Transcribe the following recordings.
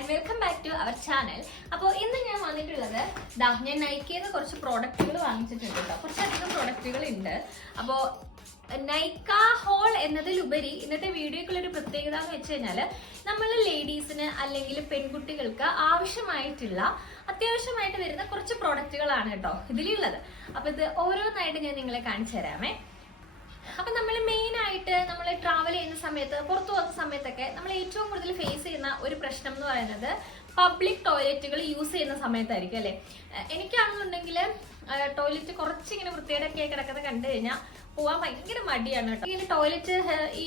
And welcome back to our channel. അപ്പോൾ ഇന്ന് ഞാൻ വന്നിട്ടുള്ളത് ഞാൻ നൈക്കയിൽ നിന്ന് കുറച്ച് പ്രോഡക്റ്റുകൾ വാങ്ങിച്ചിട്ടുണ്ട് കേട്ടോ. കുറച്ചധികം പ്രോഡക്റ്റുകൾ ഉണ്ട്. അപ്പോൾ നൈക്ക ഹോൾ എന്നതിലുപരി ഇന്നത്തെ വീഡിയോക്കുള്ളൊരു പ്രത്യേകത എന്ന് വെച്ച് കഴിഞ്ഞാൽ നമ്മൾ ലേഡീസിന് അല്ലെങ്കിൽ പെൺകുട്ടികൾക്ക് ആവശ്യമായിട്ടുള്ള അത്യാവശ്യമായിട്ട് വരുന്ന കുറച്ച് പ്രോഡക്റ്റുകളാണ് കേട്ടോ ഇതിലുള്ളത്. അപ്പോൾ ഇത് ഓരോന്നായിട്ട് ഞാൻ നിങ്ങളെ കാണിച്ചു തരാമേ. അപ്പൊ നമ്മൾ മെയിൻ ആയിട്ട് നമ്മൾ ട്രാവൽ ചെയ്യുന്ന സമയത്ത് പുറത്തു പോകുന്ന സമയത്തൊക്കെ നമ്മൾ ഏറ്റവും കൂടുതൽ ഫേസ് ചെയ്യുന്ന ഒരു പ്രശ്നം എന്ന് പറയുന്നത് പബ്ലിക് ടോയ്ലറ്റുകൾ യൂസ് ചെയ്യുന്ന സമയത്തായിരിക്കും അല്ലെ. എനിക്കാണെന്നുണ്ടെങ്കിൽ ടോയ്ലറ്റ് കുറച്ചിങ്ങനെ വൃത്തികേടൊക്കെ കിടക്കുന്നത് കണ്ടു കഴിഞ്ഞാൽ പോവാൻ ഭയങ്കര മടിയാണ് കേട്ടോ. ഇങ്ങനെ ടോയ്ലറ്റ് ഈ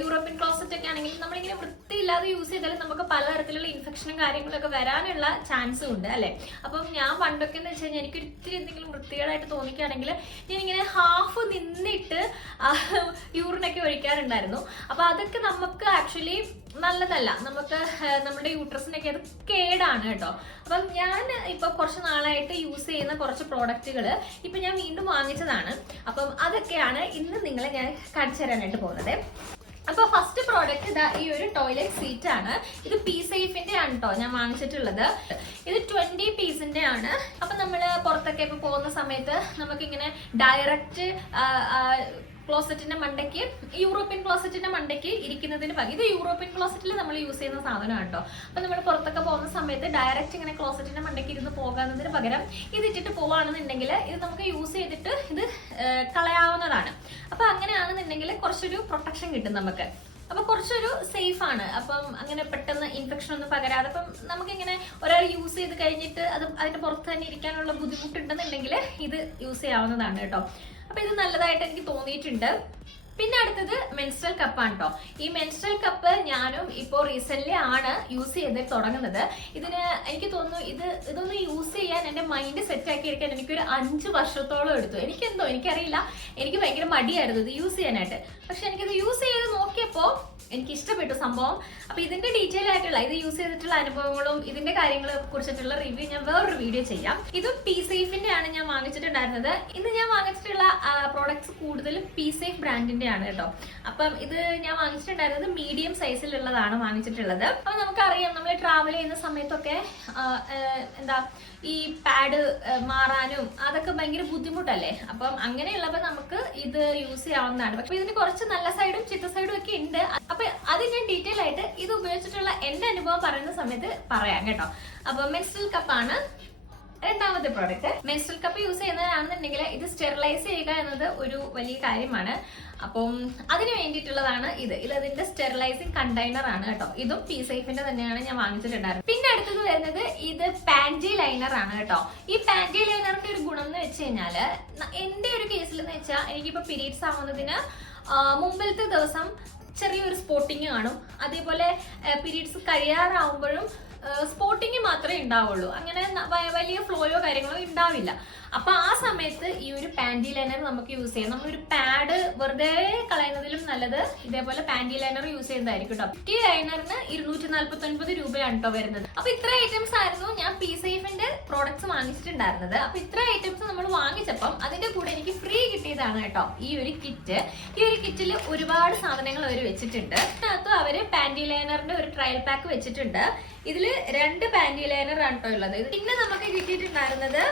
യൂറോപ്യൻ ക്ലോസറ്റ് ഒക്കെ ആണെങ്കിൽ നമ്മളിങ്ങനെ വൃത്തിയില്ലാതെ യൂസ് ചെയ്താലും നമുക്ക് പലതരത്തിലുള്ള ഇൻഫെക്ഷനും കാര്യങ്ങളൊക്കെ വരാനുള്ള ചാൻസും ഉണ്ട് അല്ലെ. അപ്പം ഞാൻ പണ്ടൊക്കെ എന്ന് വെച്ച് കഴിഞ്ഞാൽ എനിക്ക് ഒത്തിരി എന്തെങ്കിലും വൃത്തികേടായിട്ട് തോന്നിക്കുകയാണെങ്കിൽ ഞാനിങ്ങനെ ഹാഫ് നിന്നിട്ട് യൂറിനൊക്കെ ഒഴിക്കാറുണ്ടായിരുന്നു. അപ്പൊ അതൊക്കെ നമുക്ക് ആക്ച്വലി നല്ലതല്ല, നമുക്ക് നമ്മുടെ യൂട്രസിനൊക്കെ അത് കേടാണ് കേട്ടോ. അപ്പം ഞാൻ ഇപ്പൊ കുറച്ച് നാളായിട്ട് യൂസ് ചെയ്യുന്ന കുറച്ച് പ്രോഡക്റ്റുകൾ ഇപ്പൊ ഞാൻ വീണ്ടും വാങ്ങിച്ചതാണ്. അപ്പം അതൊക്കെയാണ് ഇന്ന് നിങ്ങളെ ഞാൻ കാണിച്ചു തരാനായിട്ട് പോകുന്നത്. അപ്പൊ ഫസ്റ്റ് പ്രോഡക്റ്റ് ഇതാ ഈ ഒരു ടോയ്ലറ്റ് സീറ്റ് ആണ്. ഇത് പി സേഫിന്റെ ആണ് കേട്ടോ ഞാൻ വാങ്ങിച്ചിട്ടുള്ളത്. ഇത് 20 പീസിന്റെ ആണ്. അപ്പൊ നമ്മള് പുറത്തൊക്കെ ഇപ്പൊ പോകുന്ന സമയത്ത് നമുക്കിങ്ങനെ ഡയറക്റ്റ് ക്ലോസറ്റിന്റെ മണ്ടയ്ക്ക് യൂറോപ്യൻ ക്ലോസറ്റിന്റെ മണ്ടയ്ക്ക് ഇരിക്കുന്നതിന് പകരം ഇത് യൂറോപ്യൻ ക്ലോസറ്റിൽ നമ്മൾ യൂസ് ചെയ്യുന്ന സാധനമാണ് കേട്ടോ. അപ്പൊ നമ്മൾ പുറത്തൊക്കെ പോകുന്ന സമയത്ത് ഡയറക്റ്റ് ഇങ്ങനെ ക്ലോസറ്റിന്റെ മണ്ടയ്ക്ക് ഇരുന്ന് പോകാന്നതിന് പകരം ഇത് ഇട്ടിട്ട് പോവാണെന്നുണ്ടെങ്കിൽ ഇത് നമുക്ക് യൂസ് ചെയ്തിട്ട് ഇത് കളയാവുന്നതാണ്. അപ്പൊ അങ്ങനെയാണെന്നുണ്ടെങ്കിൽ കുറച്ചൊരു പ്രൊട്ടക്ഷൻ കിട്ടും നമുക്ക്. അപ്പൊ കുറച്ചൊരു സേഫ് ആണ്. അപ്പം അങ്ങനെ പെട്ടെന്ന് ഇൻഫെക്ഷൻ ഒന്നും പകരാതെ അപ്പം നമുക്കിങ്ങനെ ഒരാൾ യൂസ് ചെയ്ത് കഴിഞ്ഞിട്ട് അത് അതിന്റെ പുറത്ത് തന്നെ ഇരിക്കാനുള്ള ബുദ്ധിമുട്ടുണ്ടെന്നുണ്ടെങ്കിൽ ഇത് യൂസ് ചെയ്യാവുന്നതാണ് കേട്ടോ. അപ്പൊ ഇത് നല്ലതായിട്ട് എനിക്ക് തോന്നിയിട്ടുണ്ട്. പിന്നെ അടുത്തത് മെൻസ്ട്രൽ കപ്പാണ് കേട്ടോ. ഈ മെൻസ്ട്രൽ കപ്പ് ഞാനും ഇപ്പോൾ റീസെന്റ് ആണ് യൂസ് ചെയ്ത് തുടങ്ങുന്നത്. ഇതിന് എനിക്ക് തോന്നുന്നു ഇതൊന്ന് യൂസ് ചെയ്യാൻ എന്റെ മൈൻഡ് സെറ്റ് ആക്കി എടുക്കാൻ എനിക്കൊരു 5 വർഷത്തോളം എടുത്തു. എനിക്കറിയില്ല, എനിക്ക് ഭയങ്കര മടിയായിരുന്നു ഇത് യൂസ് ചെയ്യാനായിട്ട്. പക്ഷെ എനിക്കിത് യൂസ് ചെയ്ത് നോക്കിയപ്പോൾ എനിക്ക് ഇഷ്ടപ്പെട്ടു സംഭവം. അപ്പൊ ഇതിന്റെ ഡീറ്റെയിൽ ആയിട്ടുള്ള ഇത് യൂസ് ചെയ്തിട്ടുള്ള അനുഭവങ്ങളും ഇതിന്റെ കാര്യങ്ങളെ കുറിച്ചിട്ടുള്ള റിവ്യൂ ഞാൻ വേറൊരു വീഡിയോ ചെയ്യാം. ഇതും പി സേഫിന്റെ ആണ് ഞാൻ വാങ്ങിച്ചിട്ടുണ്ടായിരുന്നത്. ഇന്ന് ഞാൻ വാങ്ങിച്ചിട്ടുള്ള പ്രോഡക്ട്സ് കൂടുതലും പി സേഫ് ബ്രാൻഡിന്റെ ആണ് കേട്ടോ. അപ്പം ഇത് ഞാൻ വാങ്ങിച്ചിട്ടുണ്ടായിരുന്നത് മീഡിയം സൈസിലുള്ളതാണ് വാങ്ങിച്ചിട്ടുള്ളത്. അപ്പൊ നമുക്കറിയാം നമ്മൾ ട്രാവൽ ചെയ്യുന്ന സമയത്തൊക്കെ എന്താ ഈ പാഡ് മാറാനും അതൊക്കെ ഭയങ്കര ബുദ്ധിമുട്ടല്ലേ. അപ്പം അങ്ങനെയുള്ളപ്പോൾ നമുക്ക് ഇത് യൂസ് ചെയ്യാവുന്നതാണ്. അപ്പൊ ഇതിന് കുറച്ച് നല്ല സൈഡും ചീത്ത സൈഡും ഒക്കെ ഉണ്ട്. അപ്പൊ അത് ഞാൻ ഡീറ്റെയിൽ ആയിട്ട് ഇത് ഉപയോഗിച്ചിട്ടുള്ള എന്റെ അനുഭവം പറയുന്ന സമയത്ത് പറയാം കേട്ടോ. അപ്പൊ മെൻസ്ട്രൽ കപ്പാണ് രണ്ടാമത്തെ പ്രോഡക്റ്റ്. മെൻസ്ട്രൽ കപ്പ് യൂസ് ചെയ്യുന്നതാണെന്നുണ്ടെങ്കിൽ ഇത് സ്റ്റെറിലൈസ് ചെയ്യുക എന്നത് ഒരു വലിയ കാര്യമാണ്. അപ്പം അതിന് വേണ്ടിയിട്ടുള്ളതാണ് ഇത് അതിന്റെ സ്റ്റെറിലൈസിങ് കണ്ടെയ്നർ ആണ് കേട്ടോ. ഇതും പി സേഫിന്റെ തന്നെയാണ് ഞാൻ വാങ്ങിച്ചിട്ടുണ്ടായിരുന്നത്. പിന്നെ അടുത്തത് വരുന്നത് ഇത് പാൻറ്റി ലൈനർ ആണ് കേട്ടോ. ഈ പാൻറ്റി ലൈനറിന്റെ ഒരു ഗുണം എന്ന് വെച്ച് കഴിഞ്ഞാല് എന്റെ ഒരു കേസിൽ എന്ന് വെച്ചാൽ എനിക്കിപ്പോ പീരീഡ്സ് ആവുന്നതിന് മുമ്പിലത്തെ ദിവസം ചെറിയൊരു സ്പോട്ടിങ് കാണും. അതേപോലെ പീരീഡ്സ് കഴിയാറാവുമ്പോഴും സ്പോട്ടിങ് മാത്രമേ ഉണ്ടാവുള്ളൂ. അങ്ങനെ വലിയ ഫ്ലോയോ കാര്യങ്ങളോ ഉണ്ടാവില്ല. അപ്പൊ ആ സമയത്ത് ഈ ഒരു പാൻറ്റി ലൈനർ നമുക്ക് യൂസ് ചെയ്യാം. നമ്മളൊരു പാഡ് വെറുതെ കളയുന്നതിലും നല്ലത് ഇതേപോലെ പാൻറ്റി ലൈനർ യൂസ് ചെയ്യുന്നതായിരിക്കും കേട്ടോ. ഈ ലൈനറിന് 249 രൂപയാണ് കേട്ടോ വരുന്നത്. അപ്പൊ ഇത്ര ഐറ്റംസ് ആയിരുന്നു ഞാൻ പി സേഫിന്റെ പ്രോഡക്ട്സ് വാങ്ങിച്ചിട്ടുണ്ടായിരുന്നത്. അപ്പൊ ഇത്ര ഐറ്റംസ് നമ്മൾ വാങ്ങിച്ചപ്പം അതിന്റെ കൂടെ എനിക്ക് ഫ്രീ കിട്ടിയതാണ് കേട്ടോ ഈ ഒരു കിറ്റ്. ഈ ഒരു കിറ്റിൽ ഒരുപാട് സാധനങ്ങൾ അവർ വെച്ചിട്ടുണ്ട്. അതിനകത്ത് അവര് പാൻറ്റി ലൈനറിന്റെ ഒരു ട്രയൽ പാക്ക് വെച്ചിട്ടുണ്ട്. ഇതില് 2 പാൻറ്റി ലൈനർ ആണ് കേട്ടോ ഉള്ളത്. പിന്നെ നമുക്ക് കിട്ടിയിട്ടുണ്ടായിരുന്നത്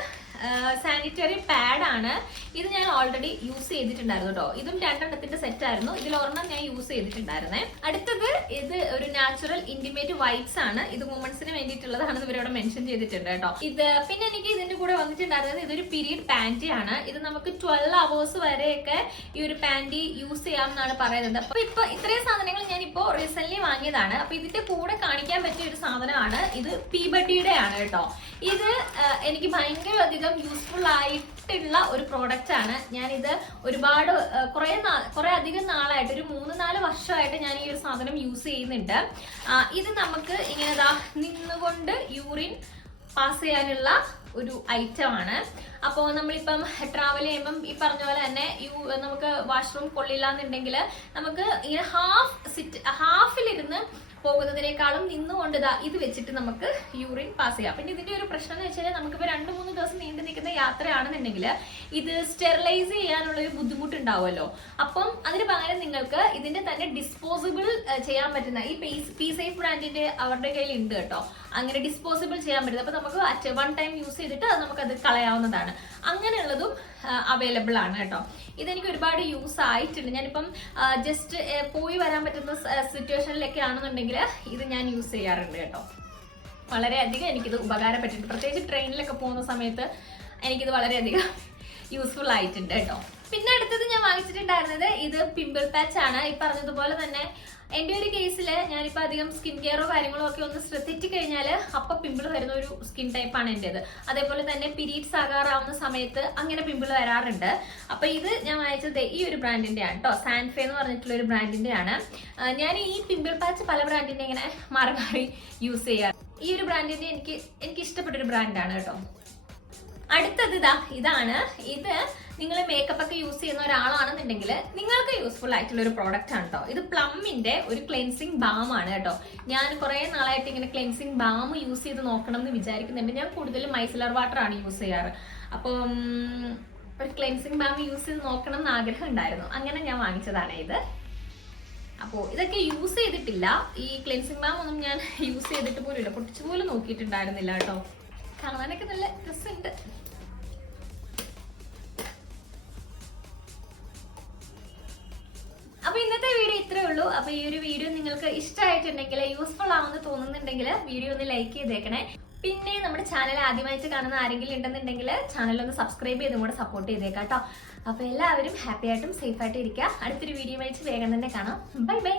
സാനിറ്ററി പാഡ് ആണ്. ഇത് ഞാൻ ഓൾറെഡി യൂസ് ചെയ്തിട്ടുണ്ടായിരുന്നു കേട്ടോ. ഇതും 2 എണ്ണത്തിന്റെ സെറ്റ് ആയിരുന്നു. ഇതിൽ ഒരെണ്ണം ഞാൻ യൂസ് ചെയ്തിട്ടുണ്ടായിരുന്നേ. അടുത്തത് ഇത് ഒരു നാച്ചുറൽ ഇന്റിമേറ്റ് വൈപ്സ് ആണ്. ഇത് വുമൻസിന് വേണ്ടിയിട്ടുള്ളതാണെന്ന് ഇവരോട് മെൻഷൻ ചെയ്തിട്ടുണ്ട് കേട്ടോ. ഇത് പിന്നെ എനിക്ക് ഇതിന്റെ കൂടെ വന്നിട്ടുണ്ടായിരുന്നത് ഇതൊരു പീരീഡ് പാൻറ്റി ആണ്. ഇത് നമുക്ക് 12 അവേഴ്സ് വരെയൊക്കെ ഈ ഒരു പാൻറ്റി യൂസ് ചെയ്യാം എന്നാണ് പറയുന്നത്. അപ്പൊ ഇപ്പൊ ഇത്രയും സാധനങ്ങൾ ഞാൻ ഇപ്പോ റീസെന്റ് വാങ്ങിയതാണ്. അപ്പൊ ഇതിന്റെ കൂടെ കാണിക്കാൻ പറ്റിയ ഒരു സാധനമാണ് ഇത് പീബഡിയുടെ ആണ് കേട്ടോ. ഇത് എനിക്ക് ഭയങ്കര അധികം യൂസ്ഫുൾ ആയിട്ടുള്ള ഒരു പ്രോഡക്റ്റ് ആണ്. ഞാനിത് ഒരുപാട് കുറെ അധികം നാളായിട്ട് ഒരു 3-4 വർഷമായിട്ട് ഞാൻ ഈ ഒരു സാധനം യൂസ് ചെയ്യുന്നുണ്ട്. ഇത് നമുക്ക് ഇങ്ങനെ നിന്നുകൊണ്ട് യൂറിൻ പാസ് ചെയ്യാനുള്ള ഒരു ഐറ്റം ആണ്. അപ്പോൾ നമ്മളിപ്പം ട്രാവൽ ചെയ്യുമ്പം ഈ പറഞ്ഞ പോലെ തന്നെ നമുക്ക് വാഷ്റൂം കൊള്ളില്ല എന്നുണ്ടെങ്കിൽ നമുക്ക് ഇങ്ങനെ ഹാഫിലിരുന്ന് പോകുന്നതിനേക്കാളും നിന്നുകൊണ്ട് ഇതാ ഇത് വെച്ചിട്ട് നമുക്ക് യൂറിൻ പാസ് ചെയ്യാം. പിന്നെ ഇതിന്റെ ഒരു പ്രശ്നം എന്ന് വെച്ചാൽ നമുക്കിപ്പോൾ 2-3 ദിവസം നീണ്ടു നിൽക്കുന്ന യാത്രയാണെന്നുണ്ടെങ്കിൽ ഇത് സ്റ്റെറിലൈസ് ചെയ്യാനുള്ള ഒരു ബുദ്ധിമുട്ടുണ്ടാവുമല്ലോ. അപ്പം അതിന് പകരം നിങ്ങൾക്ക് ഇതിന്റെ തന്നെ ഡിസ്പോസിബിൾ ചെയ്യാൻ പറ്റുന്ന ഈ പി സേഫ് ബ്രാൻഡിന്റെ അവരുടെ കയ്യിൽ ഉണ്ട് കേട്ടോ, അങ്ങനെ ഡിസ്പോസിബിൾ ചെയ്യാൻ പറ്റുന്നത്. അപ്പൊ നമുക്ക് 1 ടൈം യൂസ് ചെയ്തിട്ട് നമുക്കത് കളയാവുന്നതാണ്. അങ്ങനെയുള്ളതും അവൈലബിൾ ആണ് കേട്ടോ. ഇതെനിക്ക് ഒരുപാട് യൂസ് ആയിട്ടുണ്ട്. ഞാനിപ്പം ജസ്റ്റ് പോയി വരാൻ പറ്റുന്ന സിറ്റുവേഷനിലൊക്കെ ആണെന്നുണ്ടെങ്കിൽ ഇത് ഞാൻ യൂസ് ചെയ്യാറുണ്ട് കേട്ടോ. വളരെയധികം എനിക്കിത് ഉപകാരപ്പെട്ടിട്ടുണ്ട്. പ്രത്യേകിച്ച് ട്രെയിനിലൊക്കെ പോകുന്ന സമയത്ത് എനിക്കിത് വളരെയധികം യൂസ്ഫുൾ ആയിട്ടുണ്ട് കേട്ടോ. പിന്നെ അടുത്തത് ഞാൻ വാങ്ങിച്ചിട്ടുണ്ടായിരുന്നത് ഇത് പിമ്പിൾ പാച്ച് ആണ്. ഈ പറഞ്ഞതുപോലെ തന്നെ എൻ്റെ ഒരു കേസിൽ ഞാനിപ്പോൾ അധികം സ്കിൻ കെയറോ കാര്യങ്ങളോ ഒക്കെ ഒന്ന് ശ്രദ്ധിച്ചു കഴിഞ്ഞാൽ അപ്പം പിമ്പിൾ വരുന്ന ഒരു സ്കിൻ ടൈപ്പാണ് എൻ്റേത്. അതേപോലെ തന്നെ പീരീഡ്സ് ആകാറാവുന്ന സമയത്ത് അങ്ങനെ പിമ്പിൾ വരാറുണ്ട്. അപ്പോൾ ഇത് ഞാൻ വാങ്ങിച്ചത് ഈ ഒരു ബ്രാൻഡിൻ്റെ ആണ് കേട്ടോ, സാൻഫെ എന്ന് പറഞ്ഞിട്ടുള്ള ഒരു ബ്രാൻഡിൻ്റെ ആണ്. ഞാൻ ഈ പിമ്പിൾ പാച്ച് പല ബ്രാൻഡിൻ്റെ ഇങ്ങനെ മാറി മാറി യൂസ് ചെയ്യാറ്. ഈ ഒരു ബ്രാൻഡിൻ്റെ എനിക്ക് ഇഷ്ടപ്പെട്ടൊരു ബ്രാൻഡാണ് കേട്ടോ. അടുത്തത് ഇതാണ്. ഇത് നിങ്ങൾ മേക്കപ്പ് ഒക്കെ യൂസ് ചെയ്യുന്ന ഒരാളാണെന്നുണ്ടെങ്കിൽ നിങ്ങൾക്ക് യൂസ്ഫുൾ ആയിട്ടുള്ള ഒരു പ്രോഡക്റ്റ് ആണ് കേട്ടോ. ഇത് പ്ലമ്മിന്റെ ഒരു ക്ലെൻസിങ് ബാം ആണ് കേട്ടോ. ഞാൻ കുറെ നാളായിട്ട് ഇങ്ങനെ ക്ലെൻസിങ് ബാം യൂസ് ചെയ്ത് നോക്കണം എന്ന് വിചാരിക്കുന്നുണ്ട്. ഞാൻ കൂടുതലും മൈസലർ വാട്ടർ ആണ് യൂസ് ചെയ്യാറ്. അപ്പം ഒരു ക്ലെൻസിങ് ബാം യൂസ് ചെയ്ത് നോക്കണം എന്ന് ആഗ്രഹം ഉണ്ടായിരുന്നു. അങ്ങനെ ഞാൻ വാങ്ങിച്ചതാണ് ഇത്. അപ്പോൾ ഇതൊക്കെ യൂസ് ചെയ്തിട്ടില്ല. ഈ ക്ലെൻസിങ് ബാം ഒന്നും ഞാൻ യൂസ് ചെയ്തിട്ട് പോലും ഇല്ല, പൊട്ടിച്ചു പോലും നോക്കിയിട്ടുണ്ടായിരുന്നില്ല കേട്ടോ. കാണാനൊക്കെ നല്ല രസമുണ്ട്. അപ്പൊ ഇന്നത്തെ വീഡിയോ ഇത്രേ ഉള്ളൂ. അപ്പൊ ഈ ഒരു വീഡിയോ നിങ്ങൾക്ക് ഇഷ്ടമായിട്ടുണ്ടെങ്കിൽ, യൂസ്ഫുൾ ആവുമെന്ന് തോന്നുന്നുണ്ടെങ്കിൽ വീഡിയോ ഒന്ന് ലൈക്ക് ചെയ്തേക്കണേ. പിന്നെ നമ്മുടെ ചാനൽ ആദ്യമായിട്ട് കാണുന്ന ആരെങ്കിലും ഉണ്ടെന്നുണ്ടെങ്കിൽ ചാനൽ ഒന്ന് സബ്സ്ക്രൈബ് ചെയ്തും കൂടെ സപ്പോർട്ട് ചെയ്തേക്കാം കേട്ടോ. അപ്പൊ എല്ലാവരും ഹാപ്പി ആയിട്ടും സേഫ് ആയിട്ടും ഇരിക്കുക. അടുത്തൊരു വീഡിയോ വായിച്ച് വേഗം തന്നെ കാണാം. Bye bye.